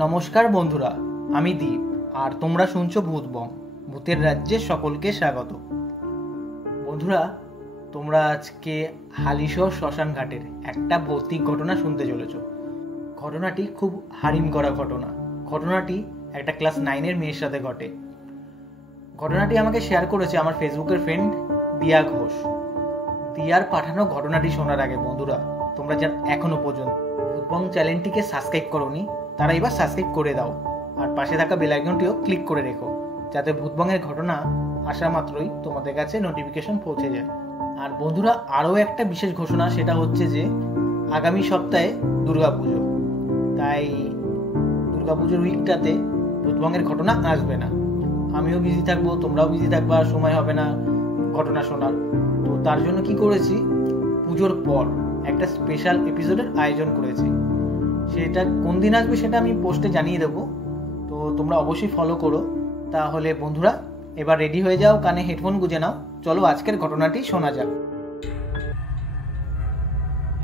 নমস্কার বন্ধুরা, আমি দীপ আর তোমরা শুনছো ভূতবং, ভূতের রাজ্যে সকলকে স্বাগত। বন্ধুরা, তোমরা আজকে হালিশহর শ্মশান ঘাটের একটা ভৌতিক ঘটনা শুনতে চলেছ। ঘটনাটি খুব হারিম করা ঘটনা। ঘটনাটি একটা ক্লাস 9-এর মেয়ের সাথে ঘটে। ঘটনাটি আমাকে শেয়ার করেছে আমার ফেসবুকের ফ্রেন্ড দিয়া ঘোষ। দিয়ার পাঠানো ঘটনাটি শোনার আগে বন্ধুরা, তোমরা যারা এখনো পর্যন্ত ভূতবং চ্যানেলটিকে সাবস্ক্রাইব করোনি তারা এবার সাবস্ক্রাইব করে দাও, আর পাশে থাকা বেল আইকনটিও ক্লিক করে রেখো, যাতে ভূতবংয়ের ঘটনা আসা মাত্রই তোমাদের কাছে নোটিফিকেশন পৌঁছে যায়। আর বন্ধুরা, আরও একটা বিশেষ ঘোষণা, সেটা হচ্ছে যে আগামী সপ্তাহে দুর্গাপুজো, তাই দুর্গাপুজোর উইকটাতে ভূতবংয়ের ঘটনা আসবে না। আমিও বিজি থাকবো, তোমরাও বিজি থাকবা, সময় হবে না ঘটনা শোনার। তো তার জন্য কি করেছি, পুজোর পর একটা স্পেশাল এপিসোডের আয়োজন করেছি। সেটা কোন দিন আসবে সেটা আমি পোস্টে জানিয়ে দেবো, তো তোমরা অবশ্যই ফলো করো। তাহলে বন্ধুরা, এবার রেডি হয়ে যাও, কানে হেডফোন গুঁজে নাও, চলো আজকের ঘটনাটি শোনা যাক।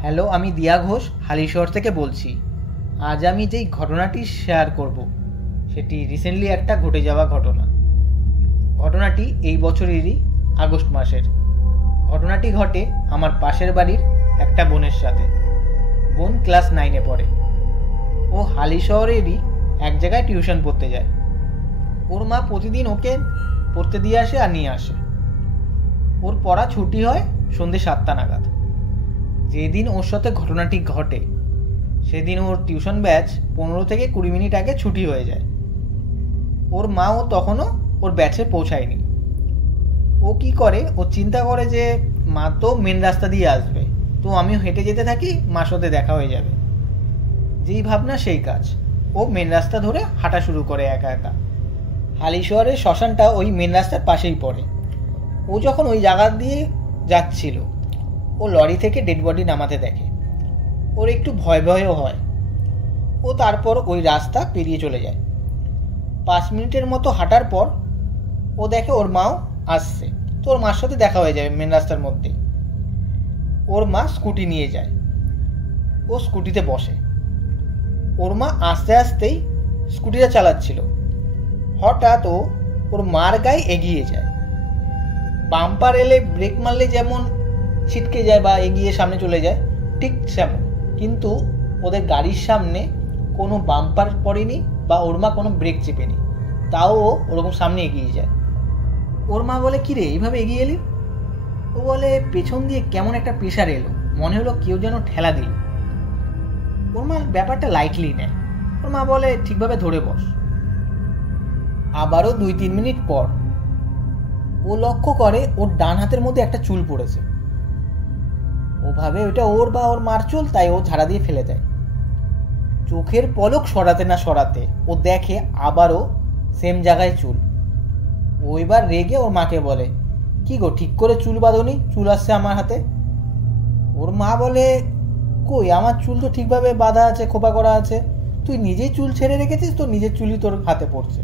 হ্যালো, আমি দিয়া ঘোষ হালিশহর থেকে বলছি। আজ আমি যেই ঘটনাটি শেয়ার করব সেটি রিসেন্টলি একটা ঘটে যাওয়া ঘটনা। ঘটনাটি এই বছরেরই আগস্ট মাসের। ঘটনাটি ঘটে আমার পাশের বাড়ির একটা বোনের সাথে। বোন ক্লাস 9-এ পড়ে। ও হালিশহরেরই এক জায়গায় টিউশন পড়তে যায়। ওর মা প্রতিদিন ওকে পড়তে দিয়ে আসে আর নিয়ে আসে। ওর পড়া ছুটি হয় সন্ধ্যে 7টা নাগাদ। যেদিন ওর সাথে ঘটনাটি ঘটে সেদিন ওর টিউশন ব্যাচ 15 থেকে 20 মিনিট আগে ছুটি হয়ে যায়। ওর মাও তখনও ওর ব্যাচে পৌঁছায়নি। ও কি করে, ও চিন্তা করে যে মা তো মেন রাস্তা দিয়ে আসবে, তো আমিও হেঁটে যেতে থাকি, মার সাথে দেখা হয়ে যাবে। যেই ভাবনা সেই কাজ, ও মেন রাস্তা ধরে হাঁটা শুরু করে একা একা। হালিশহরের শ্মশানটা ওই মেন রাস্তার পাশেই পড়ে। ও যখন ওই জায়গা দিয়ে যাচ্ছিল, ও লরি থেকে ডেড বডি নামাতে দেখে। ওর একটু ভয় ভয়ও হয়। ও তারপর ওই রাস্তা পেরিয়ে চলে যায়। 5 মিনিটের মতো হাঁটার পর ও দেখে ওর মাও আসছে, তো ওর মার সাথে দেখা হয়ে যায় মেন রাস্তার মধ্যে। ওর মা স্কুটি নিয়ে যায়, ও স্কুটিতে বসে। ওর মা আস্তে আস্তেই স্কুটিটা চালাচ্ছিল। হঠাৎ ও ওর মার গায়ে এগিয়ে যায়। বাম্পার এলে ব্রেক মারলে যেমন ছিটকে যায় বা এগিয়ে সামনে চলে যায়, ঠিক তেমন। কিন্তু ওদের গাড়ির সামনে কোনো বাম্পার পড়েনি বা ওর মা কোনো ব্রেক চেপেনি, তাও ও ওরকম সামনে এগিয়ে যায়। ওর মা বলে, কিরে এইভাবে এগিয়ে এলি? ও বলে, পেছন দিয়ে কেমন একটা প্রেশার এলো, মনে হলো কেউ যেন ঠেলা দিল। ওর মা ব্যাপারটা লাইটলি নেয়। ওর মা বলে, ঠিকভাবে ধরে বস। আবারও 2-3 মিনিট পর ও লক্ষ্য করে ওর ডান হাতের মধ্যে একটা চুল পড়েছে। ও ভাবে ওটা ওর বা ওর মার চুল, তাই ও ঝাড়া দিয়ে ফেলে দেয়। চোখের পলক সরাতে না সরাতে ও দেখে আবারও সেম জায়গায় চুল। ও এবার রেগে ওর মাকে বলে, কি গো, ঠিক করে চুল বাঁধোনি, চুল আসছে আমার হাতে। ওর মা বলে, কই, আমার চুল তো ঠিকভাবে বাঁধা আছে, খোপা করা আছে, তুই নিজেই চুল ছেড়ে রেখেছিস, তো নিজের চুলই তোর হাতে পড়ছে।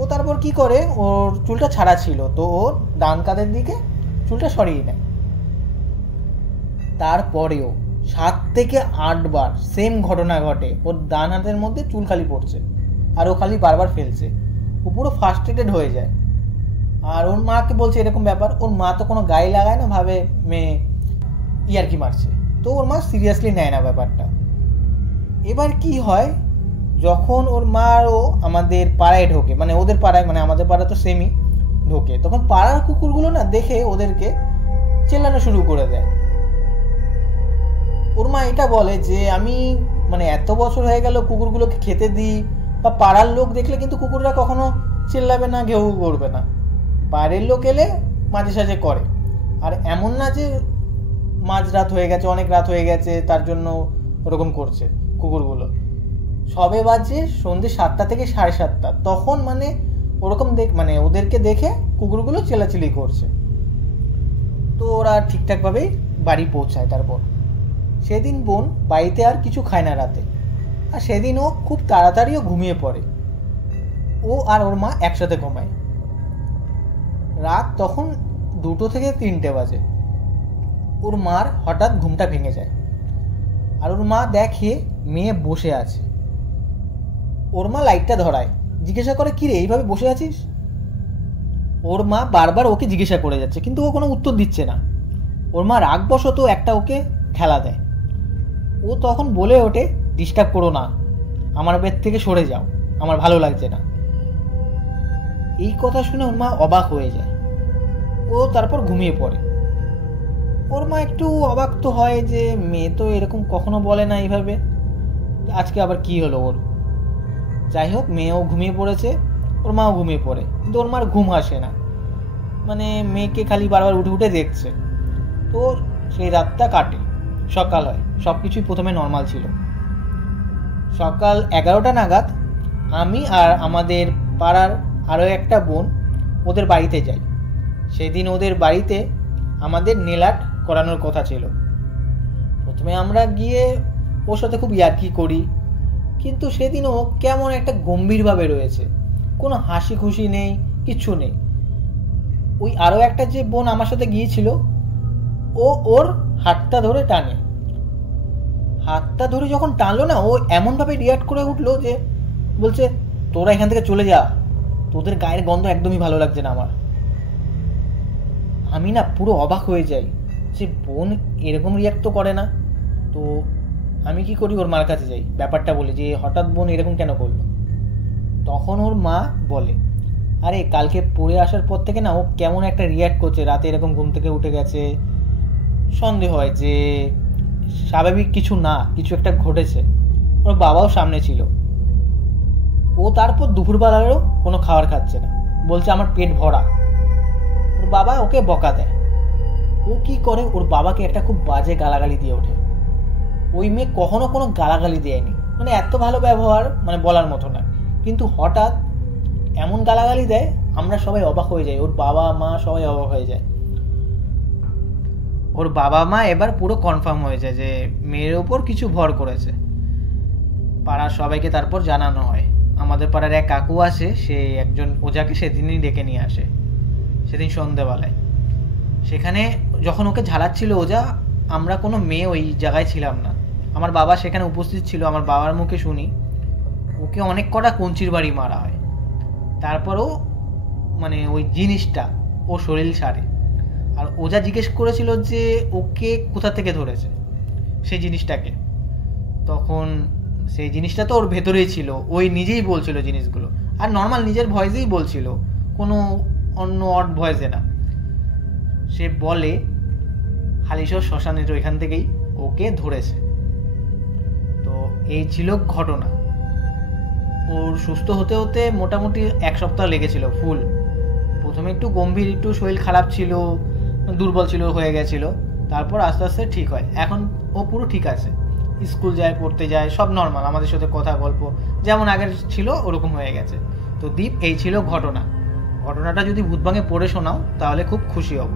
ও তারপর কি করে, ওর চুলটা ছাড়া ছিল, তো ওর ডান কাঁধের দিকে চুলটা সরিয়ে নেয়। তারপরেও 7 থেকে 8 বার সেম ঘটনা ঘটে। ওর ডান হাতের মধ্যে চুল খালি পড়ছে আর ও খালি বারবার ফেলছে। ও পুরো ফার্স্ট্রেটেড হয়ে যায়। আর ওর মাকে বলছে এরকম ব্যাপার। ওর মা তো কোনো গায়ে লাগায় না, ভাবে মেয়ে ইয়ার্কি মারছে, তো ওর মা সিরিয়াসলি নেয় না ব্যাপারটা। এবার কি হয়, যখন ওর মাও আমাদের পাড়ায় ঢোকে, মানে ওদের পাড়ায়, মানে আমাদের পাড়া তো সেমই, ঢোকে, তখন পাড়ার কুকুরগুলো না দেখে ওদেরকে চেল্লানো শুরু করে দেয়। ওর মা এটা বলে যে আমি মানে এত বছর হয়ে গেল কুকুরগুলোকে খেতে দিই, বা পাড়ার লোক দেখলে কিন্তু কুকুররা কখনো চেল্লাবে না, ঘেউ করবে না। বাইরের লোক এলে মাঝে সাঝে করে। আর এমন না যে মাঝরাত হয়ে গেছে, অনেক রাত হয়ে গেছে তার জন্য ওরকম করছে কুকুরগুলো। সবে বাজে সন্ধ্যে 7টা থেকে 7:30, তখন মানে ওরকম মানে ওদেরকে দেখে কুকুরগুলো চেল্লাচিল্লি করছে। তো ওরা ঠিকঠাকভাবেই বাড়ি পৌঁছায়। তারপর সেদিন বোন বাড়িতে আর কিছু খায় না রাতে, আর সেদিন ও খুব তাড়াতাড়িও ঘুমিয়ে পড়ে। ও আর ওর মা একসাথে ঘুমায়। রাত তখন 2 থেকে 3টে বাজে। ওর মার হঠাৎ ঘুমটা ভেঙে যায়, আর ওর মা দেখে মেয়ে বসে আছে। ওর মা লাইটটা ধরায়, জিজ্ঞাসা করে, কী রে এইভাবে বসে আছিস? ওর মা বারবার ওকে জিজ্ঞাসা করে যাচ্ছে, কিন্তু ও কোনো উত্তর দিচ্ছে না। ওর মা রাগবশত একটা ওকে ঠেলা দেয়। ও তখন বলে ওঠে, ডিস্টার্ব করো না, আমার বেড থেকে সরে যাও, আমার ভালো লাগছে না। এই কথা শুনে ওর মা অবাক হয়ে যায়। ও তারপর ঘুমিয়ে পড়ে। ওর মা একটু অবাক তো হয় যে মেয়ে তো এরকম কখনো বলে না এইভাবে, আজকে আবার কি হলো ওর। যাই হোক, মেয়েও ঘুমিয়ে পড়েছে, ওর মাও ঘুমিয়ে পড়ে, কিন্তু ওর মার ঘুম আসে না, মানে মেয়েকে খালি বারবার উঠে উঠে দেখছে। তো সেই রাতটা কাটে, সকাল হয়, সব কিছুই প্রথমে নর্মাল ছিল। সকাল 11টা নাগাদ আমি আর আমাদের পাড়ার আরও একটা বোন ওদের বাড়িতে যাই। সেদিন ওদের বাড়িতে আমাদের নেল আর্ট করানোর কথা ছিল। প্রথমে আমরা গিয়ে ওর সাথে খুব ইয়ার্কি করি, কিন্তু সেদিনও কেমন একটা গম্ভীরভাবে রয়েছে, কোনো হাসি খুশি নেই, কিচ্ছু নেই। ওই আরও একটা যে বোন আমার সাথে গিয়েছিল, ও ওর হাতটা ধরে টানে। হাতটা ধরে যখন টানলো না, ও এমনভাবে রিয়াক্ট করে উঠলো যে বলছে, তোরা এখান থেকে চলে যা, তোদের গায়ের গন্ধ একদমই ভালো লাগছে না আমার। আমি না পুরো অবাক হয়ে যাই যে বোন এরকম রিয়াক্ট তো করে না। তো আমি কি করি, ওর মার কাছে যাই, ব্যাপারটা বলি যে হঠাৎ বোন এরকম কেন করলো। তখন ওর মা বলে, আরে কালকে পড়ে আসার পর থেকে না ও কেমন একটা রিয়াক্ট করছে, রাতে এরকম ঘুম থেকে উঠে গেছে, সন্দেহ হয় যে স্বাভাবিক কিছু না, কিছু একটা ঘটেছে। ওর বাবাও সামনে ছিল। ও তারপর দুপুরবেলারও কোনো খাবার খাচ্ছে না, বলছে আমার পেট ভরা। ওর বাবা ওকে বকা দেয়। ও কি করে, ওর বাবাকে একটা খুব বাজে গালাগালি দিয়ে ওঠে। ওই মেয়ে কখনো কোনো গালাগালি দেয়নি, মানে এত ভালো ব্যবহার, মানে বলার মতো না, কিন্তু হঠাৎ এমন গালাগালি দেয়, আমরা সবাই অবাক হয়ে যাই, ওর বাবা মা সবাই অবাক হয়ে যায়। ওর বাবা মা এবার পুরো কনফার্ম হয়ে যায় যে মেয়ের ওপর কিছু ভর করেছে। পাড়ার সবাইকে তারপর জানানো হয়। আমাদের পাড়ার এক কাকু আছে, সে একজন ওজাকে সেদিনই ডেকে নিয়ে আসে, সেদিন সন্ধেবেলায়। সেখানে যখন ওকে ঝালাচ্ছিল ওজা, আমরা কোনো মেয়ে ওই জায়গায় ছিলাম না, আমার বাবা সেখানে উপস্থিত ছিল। আমার বাবার মুখে শুনি ওকে অনেক কটা কঞ্চির বাড়ি মারা হয়। তারপরও মানে ওই জিনিসটা ও শরীর সারে। আর ওজা জিজ্ঞেস করেছিল যে ওকে কোথা থেকে ধরেছে সেই জিনিসটাকে। তখন সেই জিনিসটা তো ওর ভেতরেই ছিল, ওই নিজেই বলছিল জিনিসগুলো, আর নর্মাল নিজের ভয়েসেই বলছিল, কোনো অন্য অড ভয়েসে না। সে বলে হালিশহর শ্মশানের ওইখান থেকেই ওকে ধরেছে। তো এই ছিল ঘটনা। ওর সুস্থ হতে হতে মোটামুটি 1 সপ্তাহ লেগেছিল ফুল। প্রথমে একটু গম্ভীর, একটু শরীর খারাপ ছিল, দুর্বল ছিল, হয়ে গেছিল। তারপর আস্তে আস্তে ঠিক হয়। এখন ও পুরো ঠিক আছে, স্কুল যায়, পড়তে যায়, সব নর্মাল, আমাদের সাথে কথা গল্প যেমন আগের ছিল ওরকম হয়ে গেছে। তো দীপ, এই ছিল ঘটনা। ঘটনাটা যদি ভূতবাঙে পড়ে শোনাও তাহলে খুব খুশি হব।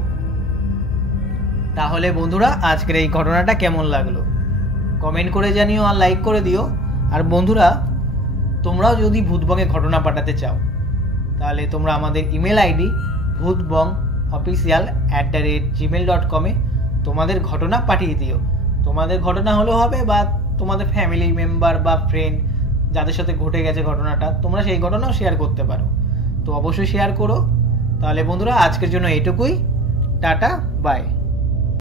তাহলে বন্ধুরা, আজকের এই ঘটনাটা কেমন লাগলো কমেন্ট করে জানিও, আর লাইক করে দিও। আর বন্ধুরা, তোমরাও যদি ভূতবঙ্গে ঘটনা পাঠাতে চাও তাহলে তোমরা আমাদের ইমেল আইডি bhutbongofficial@gmail.com-এ তোমাদের ঘটনা পাঠিয়ে দিও। তোমাদের ঘটনা হলেও হবে, বা তোমাদের ফ্যামিলি মেম্বার বা ফ্রেন্ড যাদের সাথে ঘটে গেছে ঘটনাটা, তোমরা সেই ঘটনাও শেয়ার করতে পারো। তো অবশ্যই শেয়ার করো। তাহলে বন্ধুরা, আজকের জন্য এইটুকুই। Tata, by.